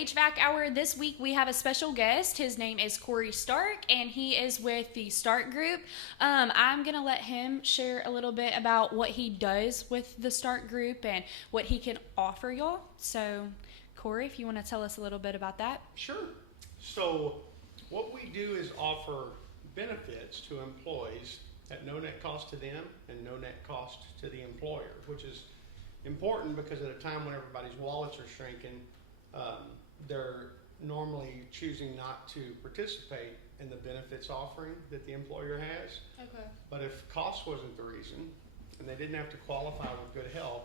HVAC Hour. This week we have a special guest. His name is Corey Stark, and he is with the Stark Group. I'm going to let him share a little bit about what he does with the Stark Group and what he can offer y'all. So, Corey, if you want to tell us a little bit about that. Sure. So, what we do is offer benefits to employees at no net cost to them and no net cost to the employer, which is important because at a time when everybody's wallets are shrinking, they're normally choosing not to participate in the benefits offering that the employer has. Okay. But if cost wasn't the reason and they didn't have to qualify with good health,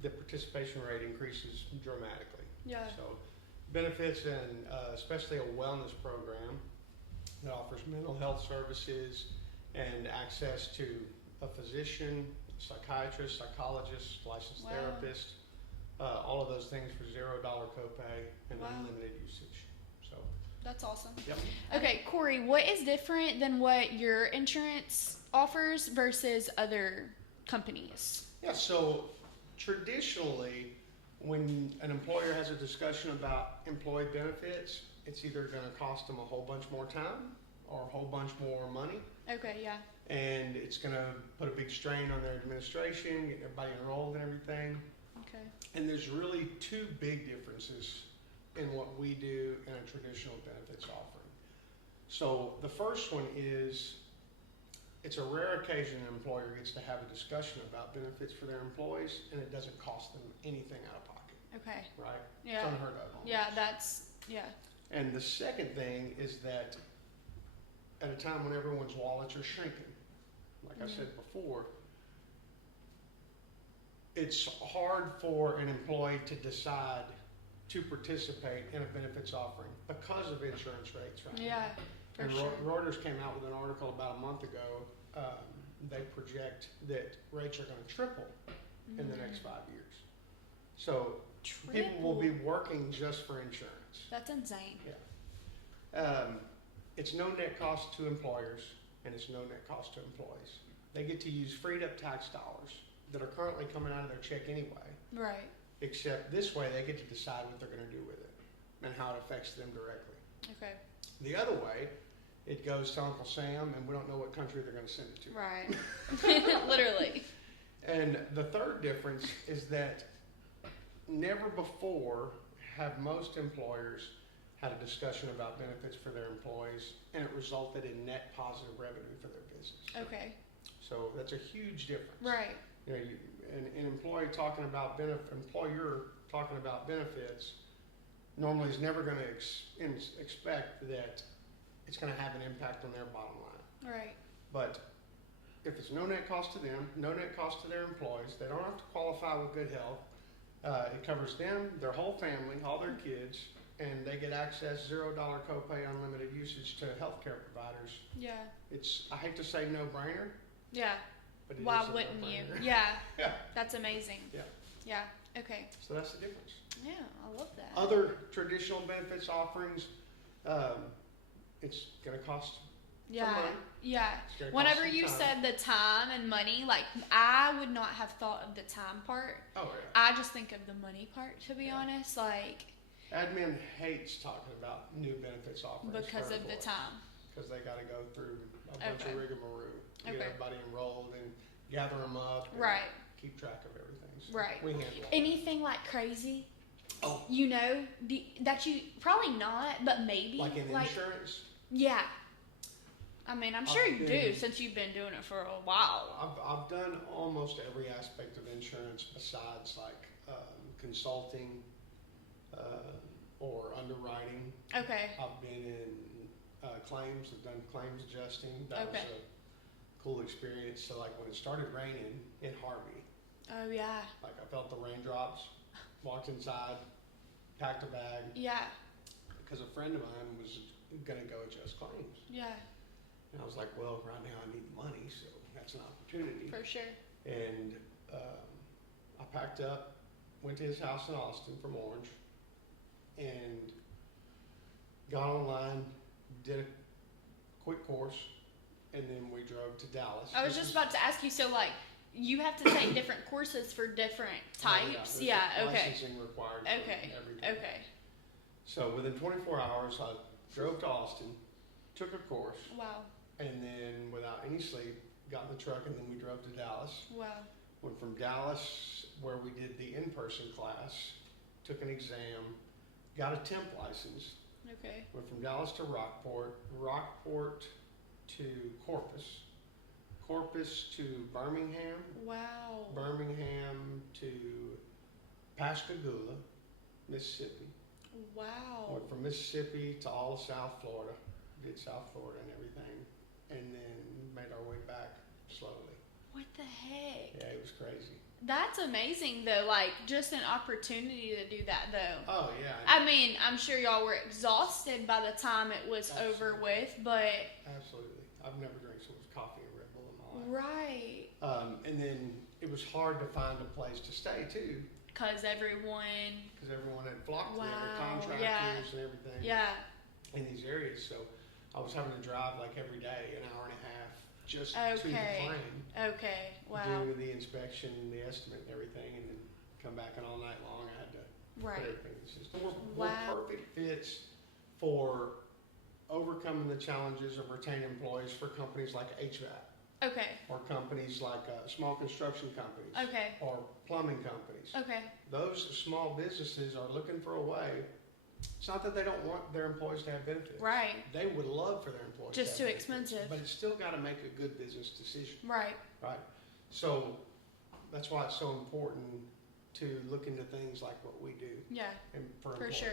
the participation rate increases dramatically. Yeah. So benefits and especially a wellness program that offers mental health services and access to a physician, psychiatrist, psychologist, licensed Wow. therapist, all of those things for $0 copay and Wow. unlimited usage. So That's awesome. yep. Okay, Corey, what is different than what your insurance offers versus other companies? Yeah, so traditionally, when an employer has a discussion about employee benefits, it's either going to cost them a whole bunch more time or a whole bunch more money. Okay, yeah. And it's going to put a big strain on their administration, getting everybody enrolled and everything. Okay. And there's really two big differences in what we do in a traditional benefits offering. So the first one is, it's a rare occasion an employer gets to have a discussion about benefits for their employees and it doesn't cost them anything out of pocket, Okay. right? Yeah. It's unheard of. Almost. Yeah. And the second thing is that at a time when everyone's wallets are shrinking, like I said before, it's hard for an employee to decide to participate in a benefits offering because of insurance rates right Yeah, for now. And sure. Reuters came out with an article about a month ago. They project that rates are going to triple in the next 5 years. So people will be working just for insurance. That's insane. It's no net cost to employers and it's no net cost to employees. They get to use freed up tax dollars that are currently coming out of their check anyway, Right. except this way they get to decide what they're going to do with it and how it affects them directly. Okay. The other way, it goes to Uncle Sam and we don't know what country they're going to send it to. Right. Literally. And the third difference is that never before have most employers had a discussion about benefits for their employees and it resulted in net positive revenue for their business. Okay. So that's a huge difference. Right. You know, an employer talking about benefits normally is never going to expect that it's going to have an impact on their bottom line. Right. But if it's no net cost to them, no net cost to their employees, they don't have to qualify with good health. It covers them, their whole family, all their kids, and they get access, $0 copay, unlimited usage to healthcare providers. Yeah. It's, I hate to say no brainer, Yeah. but it Why is a wouldn't you? no-brainer. Yeah. Yeah. That's amazing. Yeah. Yeah. Okay. So that's the difference. Yeah, I love that. Other traditional benefits offerings, it's going to cost Yeah. some money. Yeah. It's gonna cost Whenever some you time. said the time and money, like I would not have thought of the time part. Oh yeah. I just think of the money part, to be Yeah. honest, like Admin hates talking about new benefits offerings because for of the employees, time. because they got to go through a bunch Okay. of rigmarole to Okay. get everybody enrolled and gather them up and Right. keep track of everything. So Right. We handle it. Anything like crazy, Oh, you know, that you probably not, but maybe like in insurance? Yeah. I mean, I'm sure I've you been- do since you've been doing it for a while. I've done almost every aspect of insurance besides like consulting or underwriting. Okay. I've been in claims. I've done claims adjusting. That Okay. was a cool experience. So like when it started raining in Harvey, Oh yeah. like I felt the raindrops, walked inside, packed a bag, Yeah. because a friend of mine was going to go adjust claims. Yeah. And I was like, well, right now I need the money, so that's an opportunity. For sure. And I packed up, went to his house in Austin from Orange, and got online, did a quick course, and then we drove to Dallas. I was just about to ask you, so like you have to take different courses for different types? There's Yeah, okay. licensing required for Okay. everything. Okay. So within 24 hours, I drove to Austin, took a course, Wow. and then without any sleep, got in the truck, and then we drove to Dallas. Wow. Went from Dallas, where we did the in-person class, took an exam, got a temp license. Okay. Went from Dallas to Rockport, Rockport to Corpus, Corpus to Birmingham, Wow. Birmingham to Pascagoula, Mississippi. Wow. Went from Mississippi to all of South Florida, did South Florida and everything, and then made our way back slowly. What the heck? Yeah, it was crazy. That's amazing, though. Like, just an opportunity to do that, though. Oh, yeah. I mean, I'm sure y'all were exhausted by the time it was over with, but. Absolutely. I've never drank so much coffee and Red Bull in my life. Right. And then it was hard to find a place to stay, too. Because everyone Had flocked there, Wow, contractors yeah. and everything Yeah. in these areas. So I was having to drive like every day, an hour and a half, just to the Okay. plane. Okay. Wow. Do the inspection, the estimate and everything, and then come back, and all night long I had to put Right. everything in the system. We're Wow. perfect fits for overcoming the challenges of retaining employees for companies like HVAC, Okay. or companies like small construction companies, Okay. or plumbing companies. Okay. Those small businesses are looking for a way. It's not that they don't want their employees to have benefits. Right. They would love for their employees Just to have too benefits, expensive. but it's still got to make a good business decision, Right. right? So that's why it's so important to look into things like what we do Yeah. and for For employees, sure.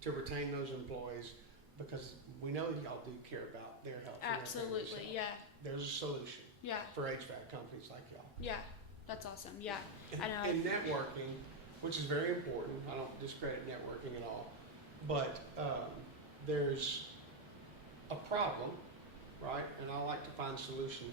to retain those employees, because we know y'all do care about their health. and their family's Absolutely. health. Yeah. There's a solution Yeah. for HVAC companies like y'all. Yeah. That's awesome. Yeah. And, I know. and networking, which is very important. I don't discredit networking at all, but there's a problem, right? And I like to find solutions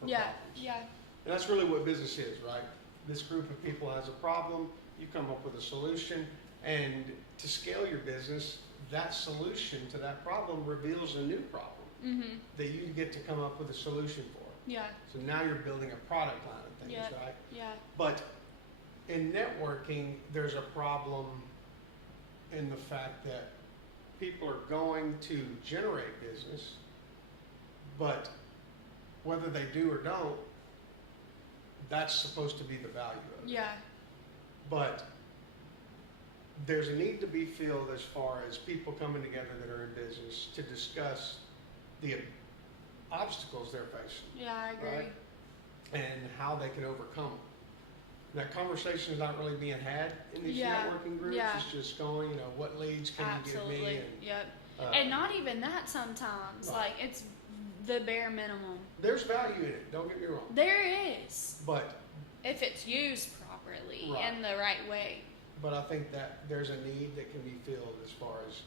for Yeah. problems. Yeah. And that's really what business is, right? This group of people has a problem, you come up with a solution, and to scale your business, that solution to that problem reveals a new problem Mhm. that you get to come up with a solution for. Yeah. So now you're building a product line of things, Yeah. right? Yeah. But in networking, there's a problem in the fact that people are going to generate business, but whether they do or don't, that's supposed to be the value of it. Yeah. But there's a need to be filled as far as people coming together that are in business to discuss the obstacles they're facing, Yeah. I agree. right? And how they can overcome them. That conversation is not really being had in these Yeah, networking groups. yeah. It's just going, what leads can you give me? Absolutely. And, Yep. uh, And not even that sometimes. Right. Like, it's the bare minimum. there's value in it, don't get me wrong. There is. But If it's used properly Right. in the right way. I think that there's a need that can be filled as far as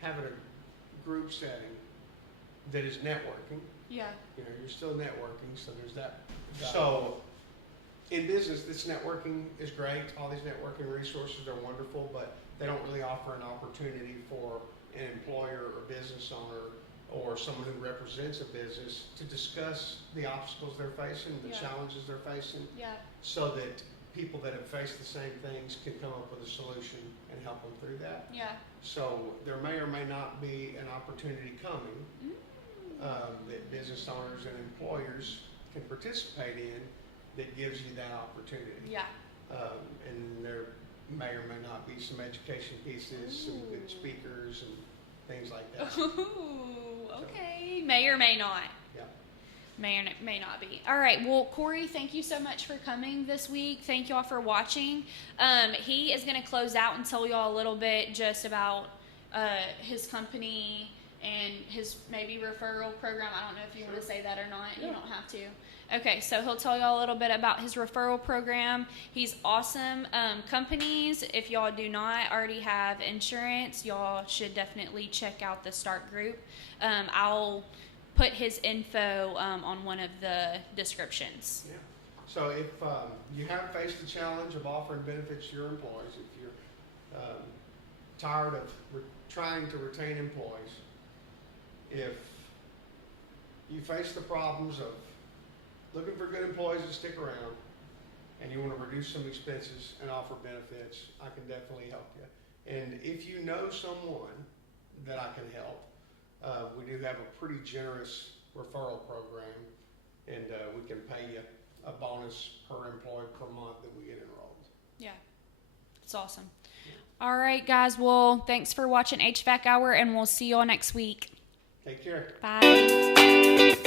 having a group setting that is networking. Yeah. You're still networking, so there's that. So in business, this networking is great. All these networking resources are wonderful, but they don't really offer an opportunity for an employer or business owner or someone who represents a business to discuss the obstacles they're facing, the Yeah. challenges they're facing, Yeah. so that people that have faced the same things can come up with a solution and help them through that. Yeah. So there may or may not be an opportunity coming that business owners and employers can participate in that gives you that opportunity. Yeah. And there may or may not be some education pieces, some good Ooh. speakers and things like that. Ooh, okay. May or may not. Yeah. May or may not be. All right. Well, Corey, thank you so much for coming this week. Thank y'all for watching. He is going to close out and tell y'all a little bit just about his company and his maybe referral program. I don't know if you want to say that or not. Yeah. You don't have to. Okay, so he'll tell y'all a little bit about his referral program. He's awesome. Companies, if y'all do not already have insurance, y'all should definitely check out the Start group. I'll put his info on one of the descriptions. Yeah. So if you have faced the challenge of offering benefits to your employees, if you're tired of trying to retain employees, if you face the problems of looking for good employees to stick around, and you want to reduce some expenses and offer benefits, I can definitely help you. And if you know someone that I can help, we do have a pretty generous referral program, and we can pay you a bonus per employee per month that we get enrolled. Yeah, it's awesome. All right, guys. Well, thanks for watching HVAC Hour, and we'll see you all next week. Take care. Bye.